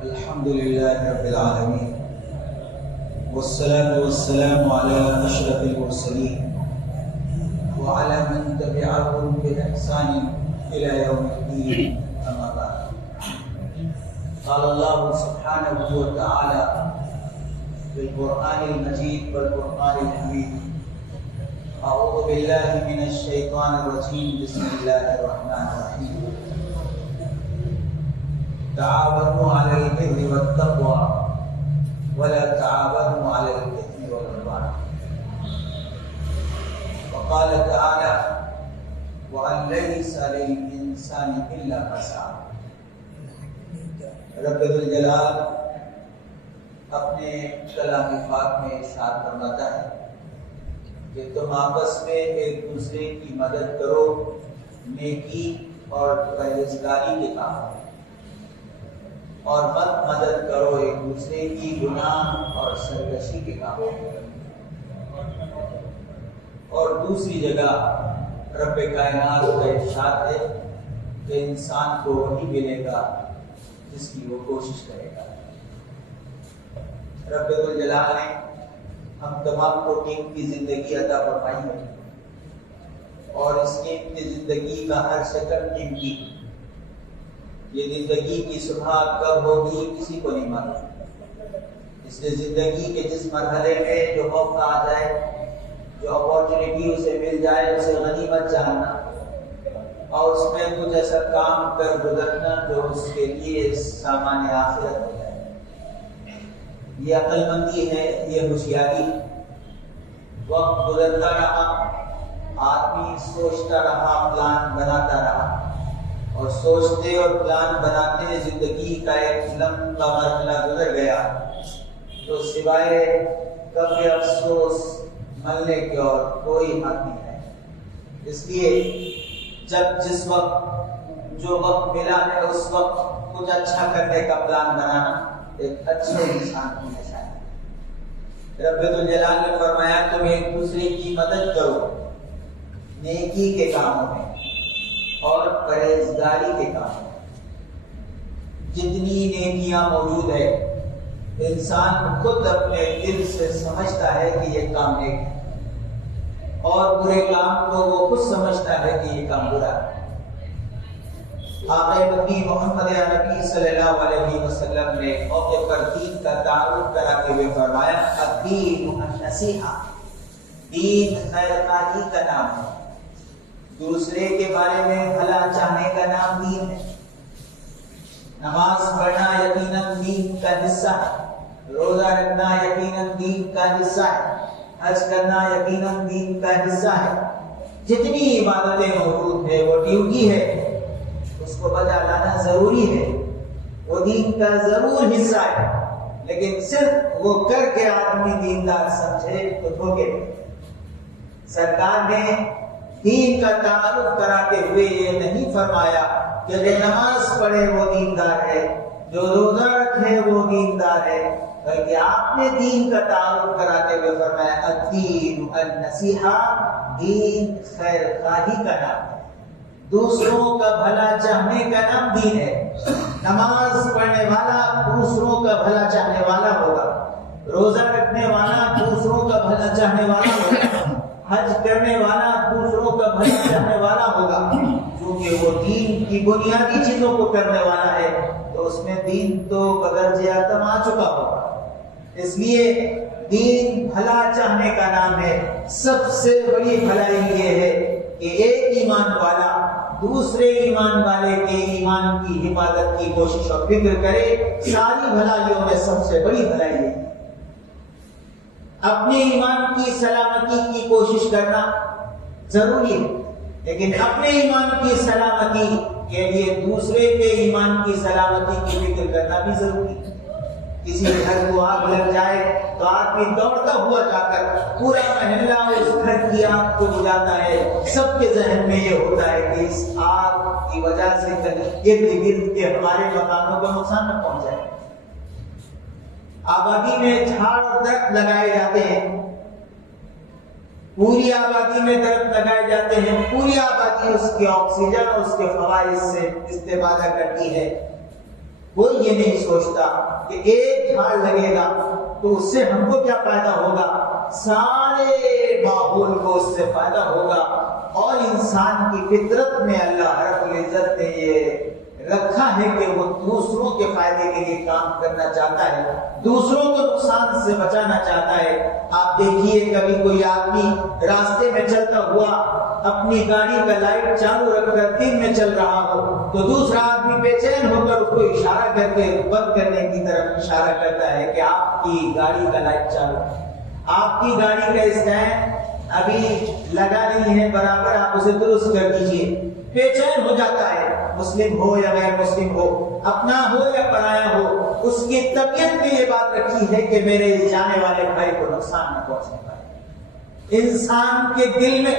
الحمد لله رب العالمين والصلاة والسلام على أشرف المرسلين وعلى من تبعهم بإحسان إلى يوم الدين أما بعد. قال الله سبحانه وتعالى في القرآن المجيد والقرآن الحميد: أعوذ بالله من الشيطان الرجيم، بسم الله الرحمن الرحيم. تعاونوا على البر والتقوى ولا تعاونوا على الإثم والعدوان. وقال تعالى: وأن ليس للإنسان إلا ما سعى. رب الجلال اپنے کلام پاک میں ارشاد فرماتا ہے کہ تم آپس میں ایک دوسرے کی مدد کرو نیکی اور پرہیزگاری کے کام میں، اور مت مدد کرو ایک دوسرے کی گناہ اور سرکشی کے کام میں. اور دوسری جگہ رب کائنات کا ارشاد ہے کہ انسان کو وہی ملے گا جس کی وہ کوشش کرے گا. رب الجلال نے ہم تمام کو قیمتی زندگی عطا فرمائی ہے، اور اس قیمتی زندگی کا ہر سیکنڈ قیمتی. یہ زندگی کی صبح کب ہوگی کسی کو نہیں معلوم. اس لیے زندگی کے جس مرحلے میں جو موقع آ جائے، جو اپارچونیٹی اسے مل جائے، اسے غنیمت جاننا اور اس میں کچھ ایسا کام کر گزرنا جو اس کے لیے سامان آخرت ہو جائے. یہ عقل مندی ہے، یہ ہوشیاری. وقت گزرتا رہا، آدمی سوچتا رہا، پلان بناتا رہا، اور سوچتے اور پلان بناتے زندگی کا ایک لمبا مرحلہ گزر گیا تو سوائے کب افسوس ملنے کے اور کوئی حق نہیں ہے. اس لیے جب جس وقت جو وقت ملا ہے اس وقت کچھ اچھا کرنے کا پلان بنانا ایک اچھے انسان کی نشانی ہے. رب الجلال نے فرمایا تم ایک دوسرے کی مدد کرو نیکی کے کاموں میں اور پرہیزگاری کے کاموں میں. جتنی نیکیاں موجود ہے انسان خود اپنے دل سے سمجھتا ہے کہ یہ کام نیک ہے، اور برے کام کو وہ خود سمجھتا ہے کہ یہ کام برا ہے. آقا نبی محمد عربی صلی اللہ علیہ وسلم نے موقع پر دین کا تعارف کراتے ہوئے فرمایا: الدین النصیحہ، دین خیر خواہی کا نام ہے. دوسرے کے بارے میں بھلا چاہنے کا نام دین ہے. نماز پڑھنا یقیناً دین کا حصہ ہے، روزہ رکھنا یقیناً دین کا حصہ ہے، حج کرنا یقیناً دین کا حصہ ہے. جتنی عبادتیں موجود ہیں وہ ڈیوٹی ہے، اس کو بجا لانا ضروری ہے، وہ دین کا ضرور حصہ ہے. لیکن صرف وہ کر کے آدمی دیندار سمجھے تو دھوکے میں. سرکار نے دین کا تعارف کراتے ہوئے یہ نہیں فرمایا کہ جو نماز پڑھے وہ دیندار ہے، جو روزہ رکھے وہ دیندار ہے، بلکہ آپ نے دین کا تعارف کراتے ہوئے فرمایا: الدین النصیحہ، دین خیر خواہی کا نام ہے، دوسروں کا بھلا چاہنے کا نام دین ہے. نماز پڑھنے والا دوسروں کا بھلا چاہنے والا ہوگا، روزہ رکھنے والا دوسروں کا بھلا چاہنے والا ہوگا، حج کرنے والا دوسروں کا بھلا چاہنے والا ہوگا. کیونکہ وہ دین کی بنیادی چیزوں کو کرنے والا ہے تو اس میں دین تو بدرجہ اتم آ چکا ہوگا. اس لیے دین بھلا چاہنے کا نام ہے. سب سے بڑی بھلائی یہ ہے کہ ایک ایمان والا دوسرے ایمان والے کے ایمان کی حفاظت کی کوشش اور فکر کرے. ساری بھلائیوں میں سب سے بڑی بھلائی ہے اپنے ایمان کی سلامتی کی کوشش کرنا ضروری ہے، لیکن اپنے ایمان کی سلامتی کے لیے دوسرے کے ایمان کی سلامتی کی فکر کرنا بھی ضروری ہے. کسی گھر کو آگ لگ جائے تو آدمی دوڑتا ہوا جا کر پورا محلہ اس گھر کی آگ کو بجھاتا ہے. سب کے ذہن میں یہ ہوتا ہے کہ اس آگ کی وجہ سے ارد گرد کے ہمارے مکانوں کو نقصان نہ پہنچ جائے. آبادی میں جھاڑ اور درخت لگائے جاتے ہیں، پوری آبادی میں درخت لگائے جاتے ہیں، پوری آبادی اس کے آکسیجن اور اس کے فوائد سے استفادہ کرتی ہے. کوئی یہ نہیں سوچتا کہ ایک جھاڑ لگے گا تو اس سے ہم کو کیا فائدہ ہوگا، سارے ماحول کو اس سے فائدہ ہوگا۔ اور انسان کی فطرت میں اللہ رب العزت نے یہ رکھا ہے کہ وہ دوسروں کے فائدے کے لیے کام کرنا چاہتا ہے، دوسروں کو نقصان سے بچانا چاہتا ہے۔ آپ دیکھیے کبھی کوئی آدمی راستے میں چلتا ہوا اپنی گاڑی کا لائٹ چالو رکھ کر دن میں چل رہا ہو تو دوسرا آدمی بے چین ہو کر اس کو اشارہ کر کے بند کرنے کی طرف اشارہ کرتا ہے کہ آپ کی گاڑی کا لائٹ چالو ہے، آپ کی گاڑی کا اسٹینڈ ابھی لگا نہیں ہے برابر، آپ اسے درست کر دیجیے۔ بے چین ہو جاتا ہے، مسلم ہو یا غیر مسلم ہو، اپنا ہو یا پرایا ہو، اس کی طبیعت میں یہ بات رکھی ہے کہ میرے جانے والے بھائی کو نقصان نہ پہنچنے پائے۔ انسان کے دل میں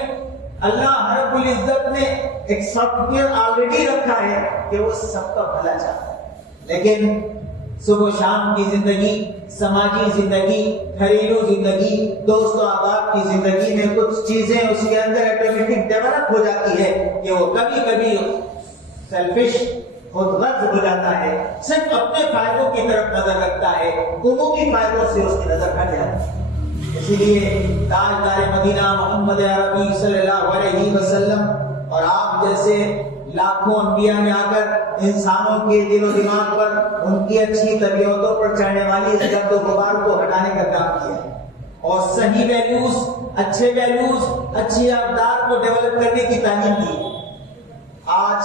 اللہ رب العزت نے ایک سافٹ ویئر آلریڈی رکھا ہے کہ وہ سب کا بھلا چاہتا ہے، لیکن صبح و شام کی زندگی، سماجی زندگی، گھریلو زندگی، دوست و احباب کی زندگی میں کچھ چیزیں اس کے اندر آٹومیٹک ڈیولپ ہو جاتی ہے کہ وہ کبھی کبھی سیلفش، خود غرض ہو جاتا ہے، صرف اپنے فائدوں کی طرف نظر رکھتا ہے، عمومی فائدوں سے اس کی نظر ہٹ جاتی ہے۔ اسی لیے تاجدار مدینہ محمد عربی صلی اللہ علیہ وسلم اور آپ جیسے لاکھوں انبیاء نے آ کر انسانوں کے دل و دماغ پر، ان کی اچھی طبیعتوں پر چڑھنے والی اس گرد و غبار کو ہٹانے کا کام کیا ہے اور صحیح ویلیوز، اچھے ویلیوز، اچھی اقدار کو ڈیولپ کرنے کی تعلیم دی۔ آج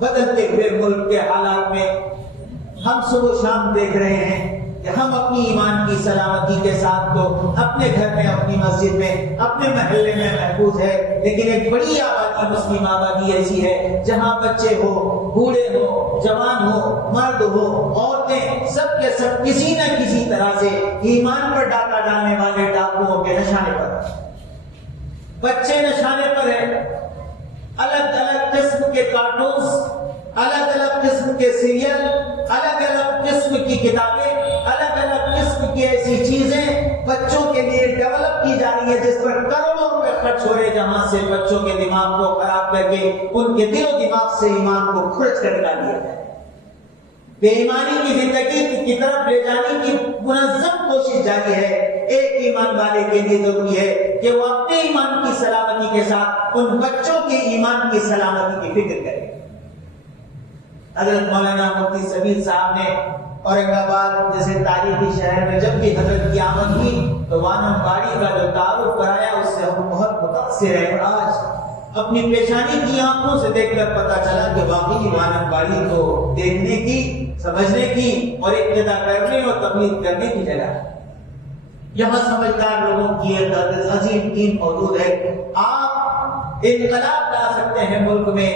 بدلتے ہوئے ملک کے حالات میں ہم صبح و شام دیکھ رہے ہیں کہ ہم اپنی ایمان کی سلامتی کے ساتھ تو اپنے گھر میں، اپنی مسجد میں، اپنے محلے میں محفوظ ہے، لیکن ایک بڑی آبادی، مسلم آبادی ایسی ہے جہاں بچے ہو، بوڑھے ہو، جوان ہو، مرد ہو، عورتیں، سب کے سب کسی نہ کسی طرح سے ایمان پر ڈاکہ ڈالنے والے ڈاکوؤں کے نشانے پر، بچے نشانے پر ہیں۔ الگ الگ قسم کے کارٹونز، الگ الگ قسم کے سیریل، الگ الگ قسم کی کتابیں، الگ الگ قسم کی ایسی چیزیں بچوں کے لیے ڈیولپ کی جا رہی ہے جس پر کروڑوں روپے خرچ ہو رہے، جہاں سے بچوں کے دماغ کو خراب کر کے ان کے دل و دماغ سے ایمان کو کھرچ کر نکال دیا جائے۔ بے ایمانی کی زندگی کی طرف لے جانے کی منظم کوشش جاری ہے۔ ایک ایمان والے کے لیے ضروری ہے کہ وہ اپنے ایمان کی سلامتی کے ساتھ ان بچوں کے ایمان کی سلامتی کی فکر کرے۔ حضرت مولانا مفتی سبیل صاحب نے اورنگ آباد جیسے تاریخی شہر میں جب بھی حضرت کی آمد ہوئی تو وانم باڑی کا جو تعارف کرایا اس سے ہم بہت متاثر ہیں، اور آج اپنی پیشانی کی آنکھوں سے دیکھ کر پتا چلا کہ واقعی وانم باڑی تو دیکھنے کی، سمجھنے کی اور اقتدا کرنے اور تبلیغ کرنے کی جگہ ہے۔ یہاں سمجھدار لوگوں کی ایک عظیم ٹیم موجود ہے۔ آپ انقلاب لا سکتے ہیں ملک میں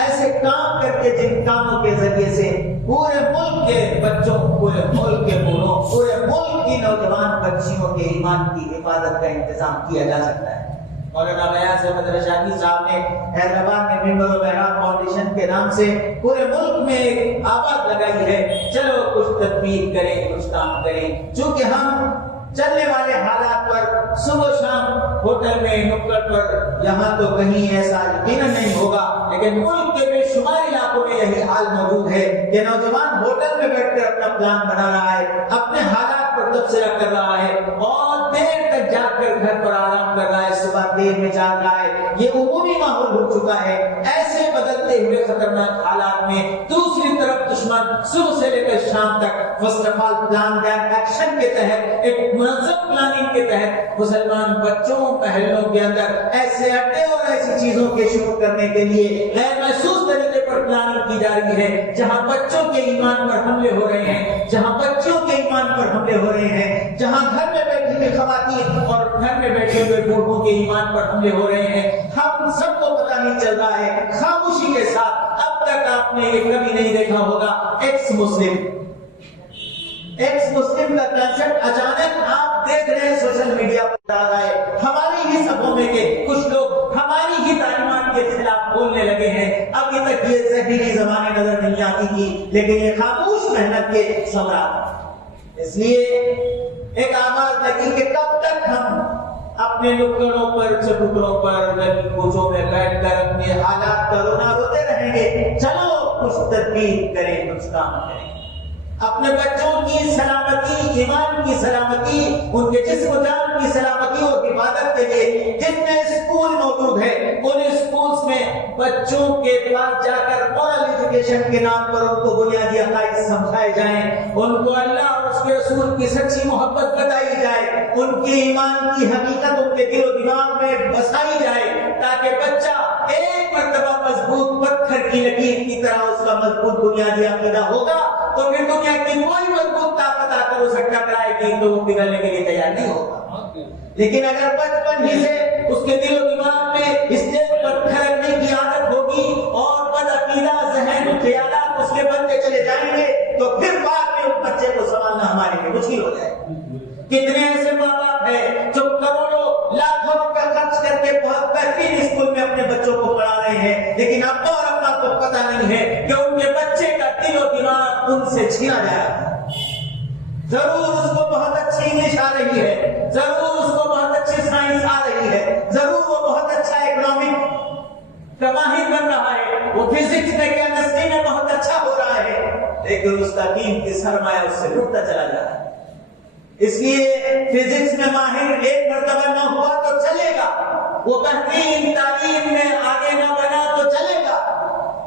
ایسے کام کر کے جن کاموں کے ذریعے سے پورے ملک کے بچوں، پورے ملک کے بوڑھوں، پورے ملک کی نوجوان بچیوں کے ایمان کی حفاظت کا انتظام کیا جا سکتا ہے۔ مولانا بیاض احمد رشادی صاحب نے حیدرآباد میں ممبر و محراب فاؤنڈیشن کے نام سے پورے ملک میں ایک آواز لگائی ہے، چلو کچھ تدبیر کریں، کچھ کام کریں۔ چونکہ ہم چلنے والے حالات پر صبح و شام ہوٹل میں، نکڑ پر، یہاں تو کہیں ایسا یقیناً نہیں ہوگا، لیکن ملک کے بے شمار علاقوں میں یہی حال موجود ہے کہ نوجوان ہوٹل میں بیٹھ کر اپنا پلان بنا رہا ہے، اپنے حالات پر تبصرہ کر رہا ہے اور دیر تک جا کر گھر پر آرام کر رہا ہے، صبح دیر میں جاگ رہا ہے۔ یہ عمومی ماحول ہو چکا ہے۔ ایسے بدلتے ہوئے خطرناک حالات میں دوسری طرف دشمن صبح سے لے کر شام تک first of all plan then action کے تحت، ایک منظم پلاننگ کے تحت مسلمان بچوں، محلوں کے اندر ایسے اڈے اور ایسی چیزوں کے شروع کرنے کے لیے غیر محسوس طریقے پر پلاننگ کی جا رہی ہے، جہاں بچوں کے ایمان پر حملے ہو رہے ہیں، جہاں بچوں کے ایمان پر حملے ہو رہے ہیں، جہاں گھر میں بیٹھی ہوئی خواتین اور گھر میں بیٹھے ہوئے بوڑھوں کے ایمان پر حملے ہو رہے ہیں۔ ہم سب کو پتہ نہیں چل رہا ہے، خاموشی کے ساتھ۔ اب تک آپ نے یہ کبھی نہیں دیکھا ہوگا ایکس مسلم کا کنسپٹ اچانک آپ دیکھ رہے ہیں سوشل میڈیا پر آ رہا ہے۔ ہماری ہی سبھوں میں کے کچھ لوگ ہماری ہی تعلیمات کے خلاف بولنے لگے ہیں۔ ابھی تک یہ زہریلی زبانیں نظر نہیں آتی تھی، لیکن یہ خاموش محنت کے ثمرات۔ اس لیے ایک آواز لگی کہ کب تک ہم اپنے نکڑوں پر، چبوتروں پر، گلی کوچوں میں بیٹھ کر اپنے حالات کا رونا روتے رہیں گے۔ چلو کچھ تدبیر کریں، کچھ کام کریں، اپنے بچوں کی سلامتی، ایمان کی سلامتی، ان کے جسم و جان کی سلامتی اور حفاظت کے لیے جتنے اسکول موجود ہیں ان اسکولز میں بچوں کے پاس جا کر مورل ایجوکیشن کے نام پر ان کو بنیادی عقائد سمجھائے جائیں، ان کو اللہ اور اس کے رسول کی سچی محبت بتائی جائے، ان کی ایمان کی حقیقت ان کے دل و دماغ میں بسائی جائے، تاکہ بچہ ایک مرتبہ مضبوط پتھر کی لکیر کی طرح اس کا مضبوط بنیادی عقیدہ ہوگا تو پھر دنیا کی کوئی مضبوط طاقت آ کر اسے ٹکرائے گی تو وہ پگھلنے کے لیے تیار نہیں ہوگا۔ لیکن اگر بچپن ہی سے اس کے دل و دماغ میں اس سے پتھر رکھنے کی عادت ہوگی اور بد عقیدہ ذہن خیالات اس کے بنتے چلے جائیں گے تو پھر بعد میں اس بچے کو سنبھالنا ہمارے لیے مشکل ہو جائے گا۔ کتنے ایسے ماں باپ ہیں جو کروڑوں لاکھوں روپے خرچ کر کے بہت بہترین اسکول میں اپنے بچوں کو پڑھا رہے ہیں، لیکن ابا اور اماں کو پتہ نہیں ہے کہ ان کے بچے کا دل و دماغ ان سے چھینا جا رہا ہے۔ ضرور اس کو بہت اچھی انگلش آ رہی ہے، ضرور اس کو بہت اچھی سائنس آ رہی ہے، ضرور وہ بہت اچھا اکنامک کا ماہر بن رہا ہے، وہ فزکس میں کیمسٹری میں بہت اچھا ہو رہا ہے، لیکن اس کا قیمتی سرمایہ اس سے لٹتا چلا جا رہا ہے۔ اس لیے فزکس میں ماہر ایک مرتبہ نہ ہوا تو چلے گا، وہ بہترین تعلیم میں آگے نہ بنا تو چلے گا،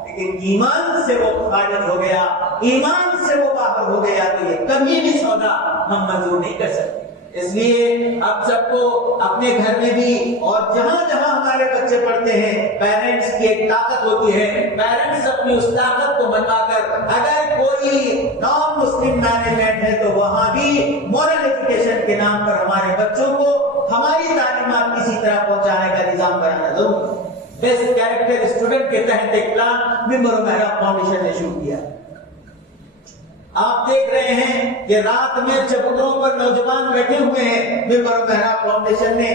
لیکن ایمان سے وہ خارج ہو گیا، ایمان سے وہ باہر ہو گیا تو یہ کبھی بھی سودا ہم منظور نہیں کر سکتے۔ اس لیے اب سب کو اپنے گھر میں بھی اور جہاں جہاں ہمارے بچے پڑھتے ہیں پیرنٹس کی ایک طاقت ہوتی ہے، پیرنٹس اپنی اس طاقت کو منوا کر اگر کوئی نان مسلم مینجمنٹ ہے تو وہاں بھی مورل ایجوکیشن کے نام پر ہمارے بچوں کو ہماری تعلیمات کسی طرح پہنچانے کا نظام بنانا ضروری ہے۔ بیسک کیریکٹر اسٹوڈنٹ کے تحت ایک پلان ممبر محراب فاؤنڈیشن نے شروع کیا۔ آپ دیکھ رہے ہیں کہ رات میں چبوتروں پر نوجوان بیٹھے ہوئے ہیں، ممبر محراب فاؤنڈیشن نے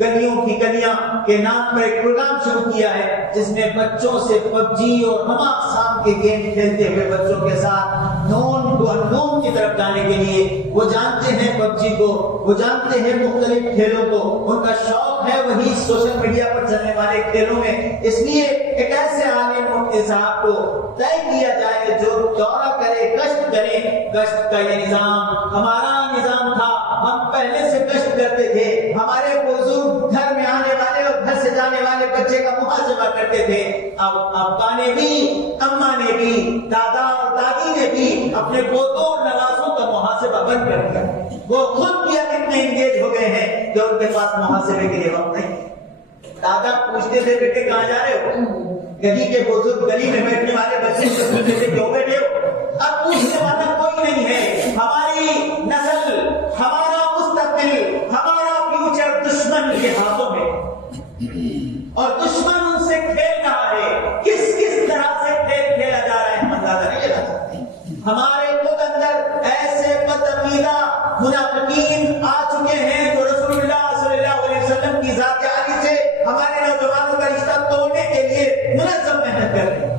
گلیوں کی گلیاں کے نام پر ایک پروگرام شروع کیا ہے جس میں بچوں سے پب جی اور ہم اقسام کے گیم کھیلتے ہوئے بچوں کے ساتھ نون ٹو انون کی طرف جانے کے لیے، وہ جانتے ہیں پب جی کو، وہ جانتے ہیں مختلف کھیلوں کو، ان کا شوق ہے وہی سوشل میڈیا پر چلنے والے کھیلوں میں، اس لیے ایک ایسے عالم مفتی صاحب کو طے کیا جائے جو دورہ کرے، گشت کرے۔ گشت کا یہ نظام ہمارا نظام تھا، ہم پہلے سے گشت کرتے تھے، ہمارے بزرگ گھر میں آنے والے اور گھر سے جانے والے بچے کا محاسبہ کرتے تھے۔ اب ابا نے بھی، اماں نے بھی، دادا اور دادی نے بھی اپنے پوتوں اور نوازوں کا محاسبہ بند کر دیا۔ وہ خود بھی اب اتنے انگیج ہو گئے ہیں کہ ان کے پاس محاسبے کے لیے وقت نہیں ہے۔ دادا پوچھتے تھے بیٹے کہاں جا رہے ہو؟ گلی کے بزرگ گلی میں بیٹھنے والے بچے سے پوچھتے تھے کیوں بیٹھے ہو؟ اب پوچھنے والا کوئی نہیں ہے۔ ہماری نسل، ہمارا مستقبل، ہمارا فیوچر دشمن کے ہاتھوں میں، اور دشمن ان سے کھیل رہا ہے۔ کس طرح سے کھیل کھیلا جا رہا ہے ہم اندازہ نہیں لگا سکتے۔ ہمارے خود اندر ایسے بدعقیدہ منافقین آ چکے ہیں جو رسول اللہ صلی اللہ علیہ وسلم کی ذات عالی سے ہمارے نوجوانوں کا رشتہ توڑنے کے لیے منظم محنت کر رہے ہیں،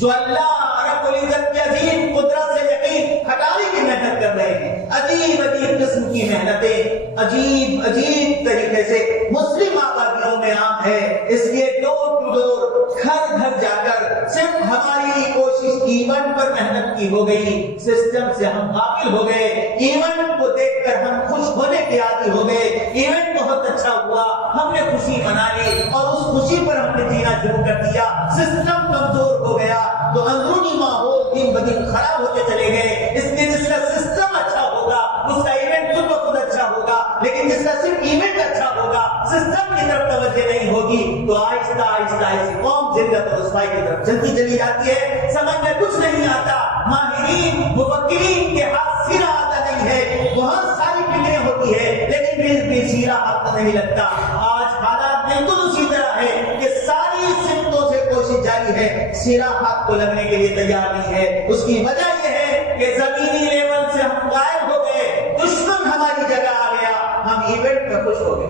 جو اللہ رب العزت کی عظیم قدرت سے یقین ہٹانے کی محنت کر رہے ہیں۔ عجیب عجیب قسم کی محنتیں عجیب عجیب طریقے سے مسلم آبادیوں میں عام ہے۔ اس لیے ڈور ٹو ڈور، گھر گھر جا کر صرف ہماری کوشش ایونٹ پر محنت کی ہو گئی، سسٹم سے ہم غافل ہو گئے، ایونٹ کو دیکھ کر ہم خوش ہونے کے عادی ہو گئے، ایونٹ بہت اچھا ہوا، ہم نے خوشی منا لی اور اس خوشی پر ہم نے جینا شروع کر دیا۔ سسٹم کمزور ہو گیا تو اندرونی ماحول دن بدن خراب ہوتے چلے گئے۔ اس لیے جس کا سسٹم اچھا ہوگا اس کا ایونٹ خود بخود اچھا ہوگا، لیکن جس کا صرف ایونٹ اچھا ہوگا، سسٹم کی طرف توجہ نہیں ہوگی تو آہستہ آہستہ ایسی قوم ذلت اور رسوائی کی طرف چلتی چلی جاتی ہے۔ سمجھ میں کچھ نہیں آتا، ماہرین مفکرین کے ہاتھ سیرا آتا نہیں ہے، بہت ساری فکریں ہوتی ہے لیکن پھر سیرا ہاتھ نہیں لگتا۔ آج حالات بالکل اسی طرح ہے کہ ساری سمتوں سے کوشش جاری ہے، سیرا ہاتھ کو لگنے کے لیے تیار نہیں ہے۔ اس کی وجہ یہ ہے کہ زمینی لیول سے ہم غائب ہو گئے، دشمن ہماری جگہ آ گیا، ہم ایونٹ میں خوش ہو گئے،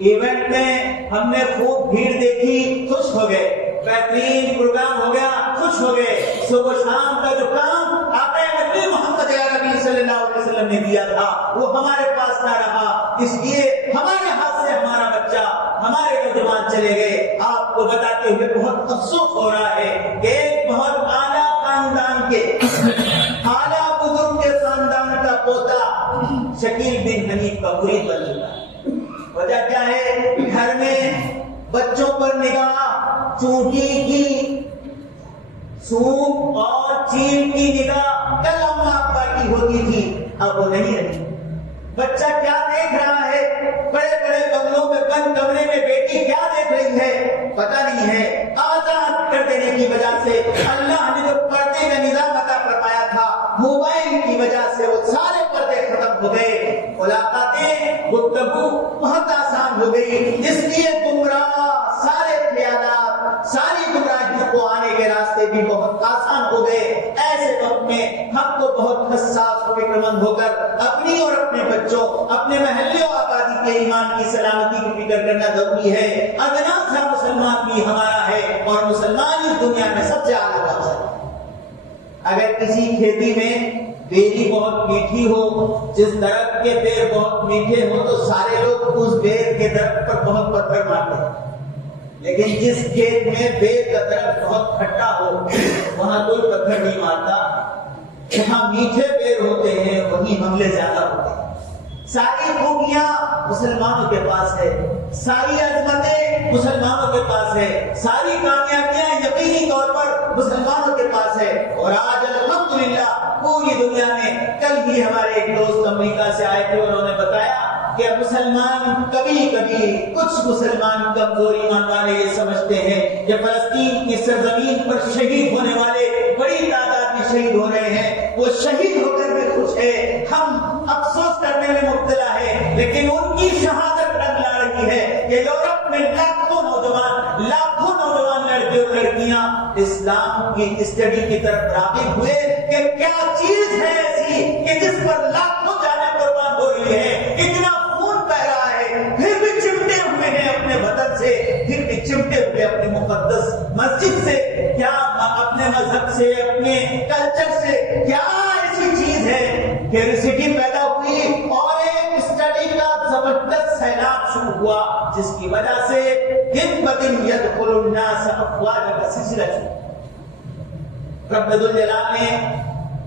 ایونٹ میں ہم نے خوب بھیڑ دیکھی، خوش ہو گئے، بہترین پروگرام ہو گیا، خوش ہو گئے۔ صبح شام کا جو کام آقا نبی محمد عربی صلی اللہ علیہ وسلم نے دیا تھا وہ ہمارے پاس نہ رہا، اس لیے ہمارے ہاتھ سے ہمارا بچہ، ہمارے نوجوان چلے گئے۔ آپ کو بتاتے ہوئے بہت افسوس ہو رہا ہے کہ ایک مرید بن چکا ہے۔ وجہ کیا ہے؟ گھر میں بچوں پر نگاہ چونٹی کی، سونپ اور چیل کی نگاہ کل اماں ابا کی ہوتی تھی، اب وہ نہیں رہی۔ بچہ کیا دیکھ رہا ہے؟ بڑے بڑے بنگلوں میں بند کمرے میں بیٹی کیا دیکھ رہی ہے پتہ نہیں ہے۔ آزاد کر دینے کی وجہ سے اللہ نے جو پردے کا نظام عطا فرمایا تھا، موبائل کی وجہ سے وہ سارے پردے ختم ہو گئے، ملاقاتیں گفتگو بہت آسان ہو گئی، اس لیے گمراہ سارے خیالات، ساری گمراہیوں کو آنے کے راستے بھی بہت آسان ہو گئے۔ ایسے وقت میں ہم کو بہت حساس و فکر مند ہو کر اپنی اور اپنے بچوں، اپنے محلے و آبادی کے ایمان کی سلامتی کی فکر کرنا ضروری ہے۔ ادنا سا مسلمان بھی ہمارا ہے اور مسلمان اس دنیا میں سب سے اعلیٰ ہے۔ اگر کسی کھیتی میں بیری بہت میٹھی ہو، جس درخت کے بیر بہت میٹھے ہو، تو سارے لوگ اس بیر کے درخت پر بہت پتھر مارتے ہیں، لیکن جس کھیت میں بیر کا درخت بہت کھٹا ہو وہاں کوئی پتھر نہیں مارتا۔ جہاں میٹھے بیر ہوتے ہیں وہیں حملے زیادہ ہوتے ہیں۔ ساری خوبیاں مسلمانوں کے پاس ہے، ساری عظمتیں مسلمانوں کے پاس ہے، ساری کامیابیاں یقینی طور پر مسلمانوں کے پاس ہے۔ اور آج الحمدللہ پوری دنیا میں، کل ہی ہمارے ایک دوست امریکہ سے آئے تھے، انہوں نے بتایا کہ مسلمان کبھی کبھی کچھ مسلمان کمزور ایمان والے یہ سمجھتے ہیں کہ فلسطین کی سرزمین پر شہید ہونے والے بڑی تعداد میں شہید ہو رہے ہیں، وہ شہید ہو کر بھی خوش ہے، ہم افسوس کرنے میں مبتلا ہے، لیکن ان کی شہادت رنگ لا رہی ہے کہ یورپ میں لاکھوں نوجوان لڑکے اور لڑکیاں اسلام کی اسٹڈی کی طرف راغب ہوئے کہ کیا چیز ہے ایسی کہ جس پر لاکھوں جانیں قربان ہو رہی ہے، اتنا خون بہ رہا ہے، پھر بھی چمٹے ہوئے ہیں اپنے وطن سے، پھر بھی چمٹے ہوئے اپنے مقدس مسجد سے، کیا اپنے مذہب سے، اپنے کلچر سے، کیا ایسی چیز ہے؟ کیوریسٹی پیدا ہوئی اور ایک اسٹڈی کا زبردست سیلاب شروع ہوا، جس کی وجہ سے دن بدن یدخل الناس افواجا کا سلسلہ شروع۔ رب ذوالجلال نے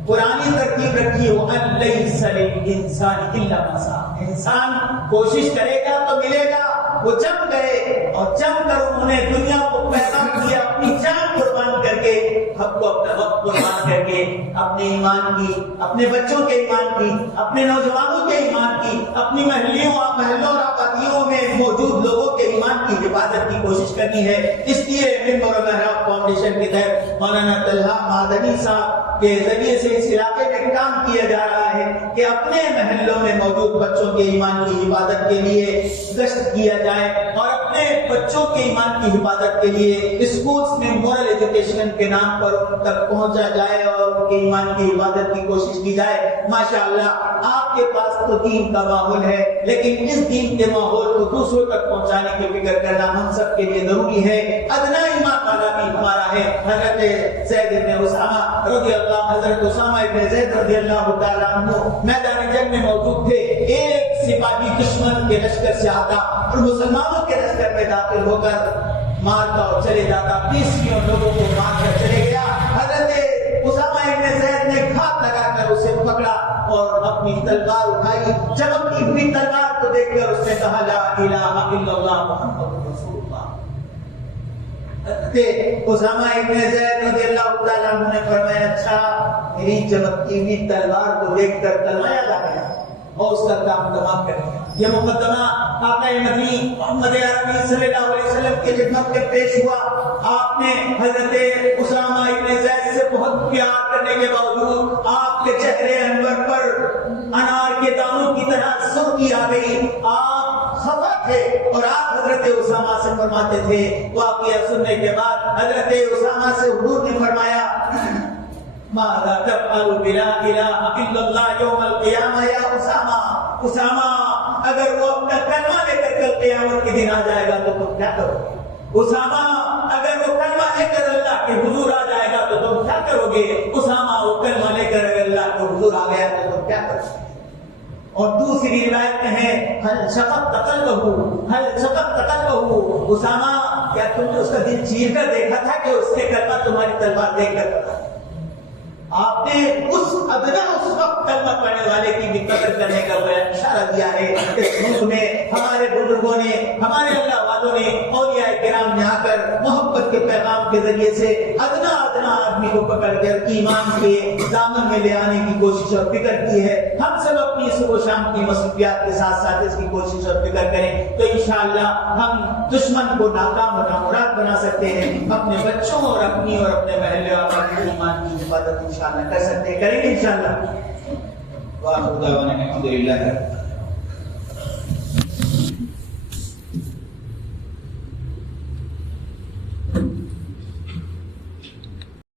پرانی ترتیب رکھی ہو، لیس للانسان الا ما سعى، انسان کوشش کرے گا تو ملے گا۔ وہ جم گئے اور جم کر انہوں نے دنیا کو پیغام دیا، اپنی جان قربان کر کے، ہم کو اپنا وقت قربان کر کے اپنے ایمان کی، اپنے بچوں کے ایمان کی، اپنے نوجوانوں کے ایمان کی، اپنی محلوں اور آبادیوں میں موجود لوگوں کے ایمان کی حفاظت کی کوشش کرنی ہے۔ اس لیے منبر محراب فاؤنڈیشن کے تحت مولانا طلحہ مادنی صاحب کے ذریعے سے اس علاقے میں کام کیا جا رہا ہے کہ اپنے محلوں میں موجود بچوں کے ایمان کی حفاظت کے لیے گشت کیا جائے اور اپنے بچوں کے ایمان کی حفاظت کے لیے اسکولز میں مورل ایجوکیشن کے نام پر ان تک پہنچا جائے اور ان کے ایمان کی حفاظت کی کوشش کی جائے۔ ماشاءاللہ آپ کے پاس تو دین کا ماحول ہے، لیکن اس دین کے ماحول کو دوسروں تک پہنچانے کی فکر کرنا ہم سب کے لیے ضروری ہے۔ ادنا ایمان والا بھی ہمارا ہے۔ حضرت زید بن اسامہ رضی اللہ، حضرت اسامہ بن زید رضی اللہ تعالیٰ عنہ میدان جنگ میں موجود تھے۔ ایک سپاہی دشمن کے لشکر سے آتا اور مسلمانوں کے لشکر میں داخل ہو کر مارتا اور چلے جاتا، 20 لوگوں کو مار کر چلے گیا۔ حضرت اسامہ بن زید نے گھات لگا کر اسے پکڑا اور اپنی تلوار اٹھائی، چمکتی ہوئی تلوار کو دیکھ کر اس نے کہا لا الہ الا اللہ محمد رسول اللہ۔ حضرت اسامہ بن زید رضی اللہ تعالیٰ عنہ نے فرمایا اچھا، میری چمکتی ہوئی تلوار کو دیکھ کر کلمہ یاد آ گیا اور اس کا کام تمام کر دیا۔ یہ مقدمہ آقا نبی محمد عربی صلی اللہ علیہ وسلم کی خدمت میں پیش ہوا۔ آپ نے حضرت اسامہ بن زید سے بہت پیار کرنے کے باوجود آپ کے چہرے انور پر انار کے دانوں کی طرح سرخی آ گئی، آپ خفا تھے اور آپ حضرت اسامہ سے فرماتے تھے۔ واقعہ سننے کے بعد حضرت اسامہ سے حضور نے فرمایا ماذا تفعل بلا الہ الا اللہ یوم القیامہ یا اسامہ، اسامہ اگر وہ اپنا کلمہ لے کر کل قیامت کے دن آ جائے گا تو تم کیا کرو گے؟ اسامہ اگر وہ کلمہ لے کر اللہ کے حضور آ جائے گا تو تم کیا کرو گے؟ اسامہ وہ کلمہ لے کر اگر اللہ کے حضور آ گیا تو تم کیا کرو گے؟ اور دوسری روایت میں ہے هل شققت قلبه، اسامہ کیا تم نے اس کا دل چیر کر دیکھا تھا کہ اس نے کلمہ تمہاری تلوار دیکھ کر پڑھا؟ آپ نے اس ادنا اس وقت کلمہ پڑھنے والے کی بھی قدر کرنے کا بیان اشارہ دیا ہے. اس ملک میں ہمارے بزرگوں نے، ہمارے اللہ والوں نے، اولیاء کرام نے آ کر محبت کے پیغام کے ذریعے سے ادنا آدمی کو پکڑ کر ایمان کے دامن میں لے آنے کی کوشش اور فکر کی ہے. ہم سب اپنی صبح و شام کی مصروفیات کے ساتھ ساتھ اس کی کوشش اور فکر کریں تو انشاءاللہ ہم دشمن کو ناکام اور نامراد بنا سکتے ہیں. اپنے بچوں اور اپنی اور اپنے محلے اور اپنے ایمان کی حفاظت انشاءاللہ کر سکتے ہیں، کریں گے انشاءاللہ. وآخر دعوانا الحمدللہ.